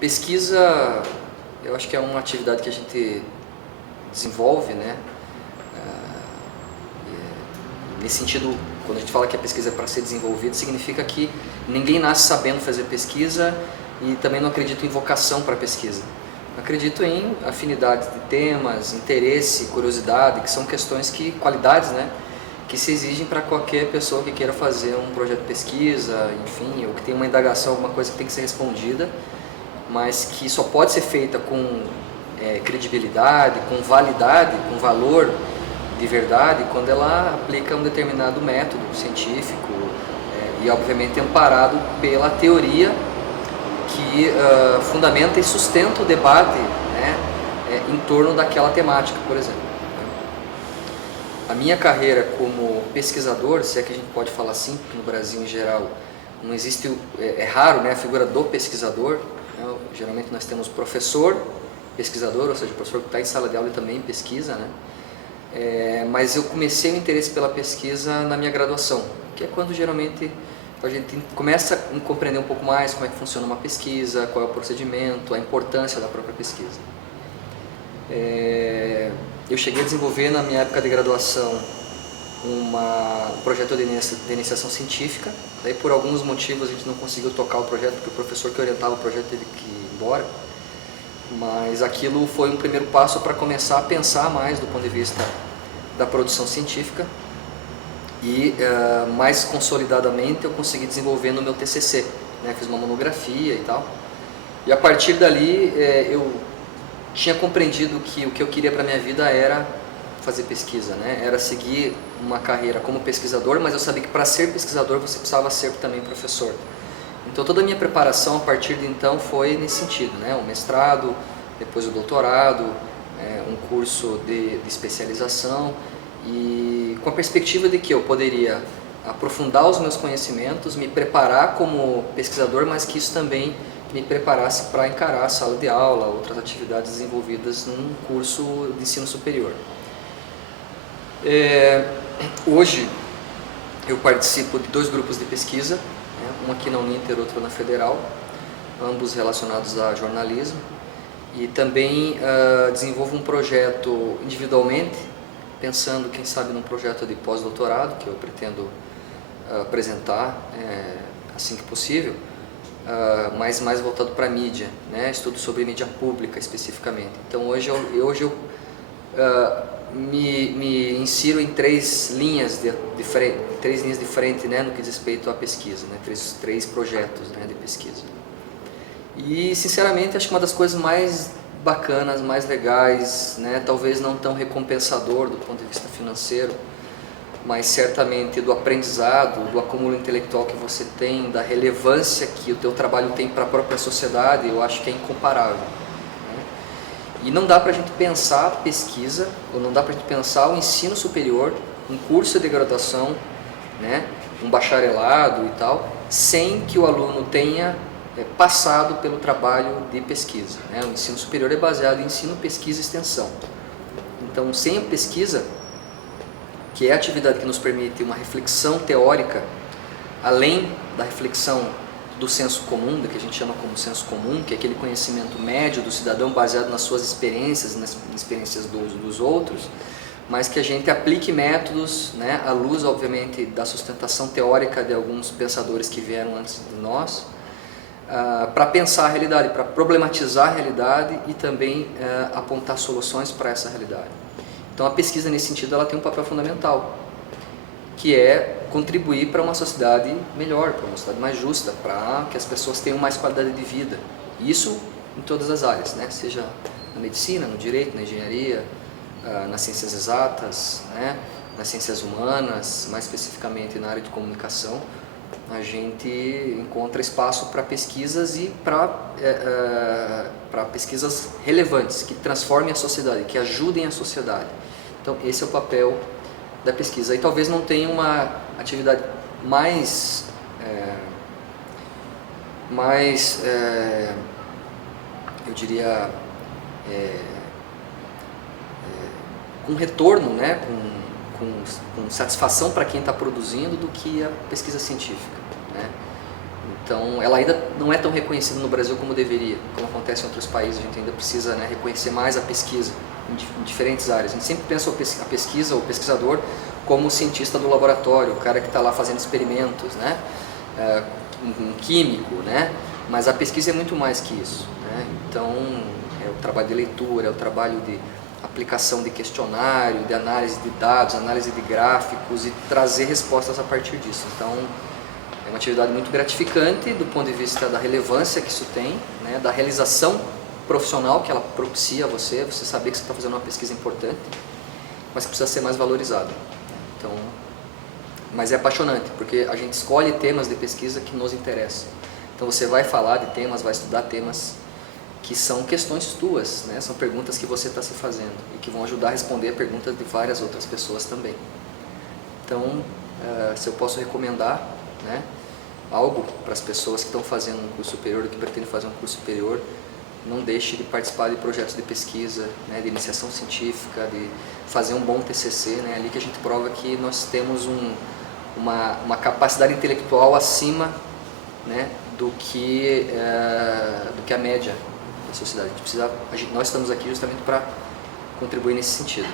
Pesquisa, eu acho que é uma atividade que a gente desenvolve, né? Nesse sentido, quando a gente fala que a pesquisa é para ser desenvolvida, significa que ninguém nasce sabendo fazer pesquisa e também não acredito em vocação para pesquisa. Acredito em afinidade de temas, interesse, curiosidade, que são questões que, qualidades, né? Que se exigem para qualquer pessoa que queira fazer um projeto de pesquisa, enfim, ou que tenha uma indagação, alguma coisa que tem que ser respondida, mas que só pode ser feita com credibilidade, com validade, com valor de verdade, quando ela aplica um determinado método científico e obviamente amparado pela teoria que fundamenta e sustenta o debate, né, em torno daquela temática, por exemplo. A minha carreira como pesquisador, se é que a gente pode falar assim, porque no Brasil em geral não existe, é raro, né, a figura do pesquisador, né? Geralmente nós temos professor, pesquisador, ou seja, o professor que está em sala de aula e também pesquisa, né? Mas eu comecei o interesse pela pesquisa na minha graduação, que é quando geralmente a gente começa a compreender um pouco mais como é que funciona uma pesquisa, qual é o procedimento, a importância da própria pesquisa. Eu cheguei a desenvolver na minha época de graduação um projeto de iniciação científica, daí por alguns motivos a gente não conseguiu tocar o projeto, porque o professor que orientava o projeto teve que ir embora, mas aquilo foi um primeiro passo para começar a pensar mais do ponto de vista da produção científica e mais consolidadamente eu consegui desenvolver no meu TCC, né? Fiz uma monografia e tal, e a partir dali eu tinha compreendido que o que eu queria para minha vida era fazer pesquisa, né? Era seguir uma carreira como pesquisador, mas eu sabia que para ser pesquisador você precisava ser também professor. Então toda a minha preparação a partir de então foi nesse sentido, né? O mestrado, depois o doutorado, um curso de especialização e com a perspectiva de que eu poderia aprofundar os meus conhecimentos, me preparar como pesquisador, mas que isso também me preparasse para encarar a sala de aula, outras atividades desenvolvidas num curso de ensino superior. Hoje eu participo de 2 grupos de pesquisa, né? Um aqui na Uninter, outro na Federal, ambos relacionados a jornalismo, e também desenvolvo um projeto individualmente, pensando, quem sabe, num projeto de pós-doutorado que eu pretendo apresentar assim que possível, mas mais voltado para a mídia, né? Estudo sobre mídia pública especificamente. Então hoje eu me insiro em 3 linhas de frente, né, no que diz respeito à pesquisa, né? Três projetos, né, de pesquisa. E sinceramente acho que uma das coisas mais bacanas, mais legais, né, talvez não tão recompensador do ponto de vista financeiro, mas certamente do aprendizado, do acúmulo intelectual que você tem, da relevância que o teu trabalho tem para a própria sociedade, eu acho que é incomparável, né? E não dá para a gente pensar pesquisa, ou não dá para a gente pensar o ensino superior, um curso de graduação, né, um bacharelado e tal, sem que o aluno tenha passado pelo trabalho de pesquisa, né? O ensino superior é baseado em ensino, pesquisa e extensão. Então, sem a pesquisa, que é a atividade que nos permite uma reflexão teórica, além da reflexão do senso comum, do que a gente chama como senso comum, que é aquele conhecimento médio do cidadão baseado nas suas experiências, nas experiências dos outros, mas que a gente aplique métodos, né, à luz, obviamente, da sustentação teórica de alguns pensadores que vieram antes de nós, para pensar a realidade, para problematizar a realidade e também apontar soluções para essa realidade. Então a pesquisa nesse sentido ela tem um papel fundamental, que é contribuir para uma sociedade melhor, para uma sociedade mais justa, para que as pessoas tenham mais qualidade de vida. Isso em todas as áreas, né? Seja na medicina, no direito, na engenharia, nas ciências exatas, né? Nas ciências humanas, mais especificamente na área de comunicação, a gente encontra espaço para pesquisas e para pesquisas relevantes, que transformem a sociedade, que ajudem a sociedade. Então esse é o papel da pesquisa. E talvez não tenha uma atividade mais eu diria, com retorno, né, com satisfação para quem está produzindo, do que a pesquisa científica, né? Então, ela ainda não é tão reconhecida no Brasil como deveria, como acontece em outros países. A gente ainda precisa, né, reconhecer mais a pesquisa em diferentes áreas. A gente sempre pensa a pesquisa, o pesquisador, como o cientista do laboratório, o cara que está lá fazendo experimentos, né, um químico, né, mas a pesquisa é muito mais que isso, né? Então, é o trabalho de leitura, é o trabalho de aplicação de questionário, de análise de dados, análise de gráficos e trazer respostas a partir disso. Então, é uma atividade muito gratificante do ponto de vista da relevância que isso tem, né, da realização profissional que ela propicia a você saber que você está fazendo uma pesquisa importante, mas que precisa ser mais valorizado. Então, mas é apaixonante, porque a gente escolhe temas de pesquisa que nos interessam. Então você vai falar de temas, vai estudar temas que são questões tuas, né? São perguntas que você está se fazendo e que vão ajudar a responder a perguntas de várias outras pessoas também. Então, se eu posso recomendar, né, algo para as pessoas que estão fazendo um curso superior ou que pretendem fazer um curso superior, não deixe de participar de projetos de pesquisa, né, de iniciação científica, de fazer um bom TCC, né, ali que a gente prova que nós temos uma capacidade intelectual acima, né, do que a média da sociedade. Nós estamos aqui justamente para contribuir nesse sentido.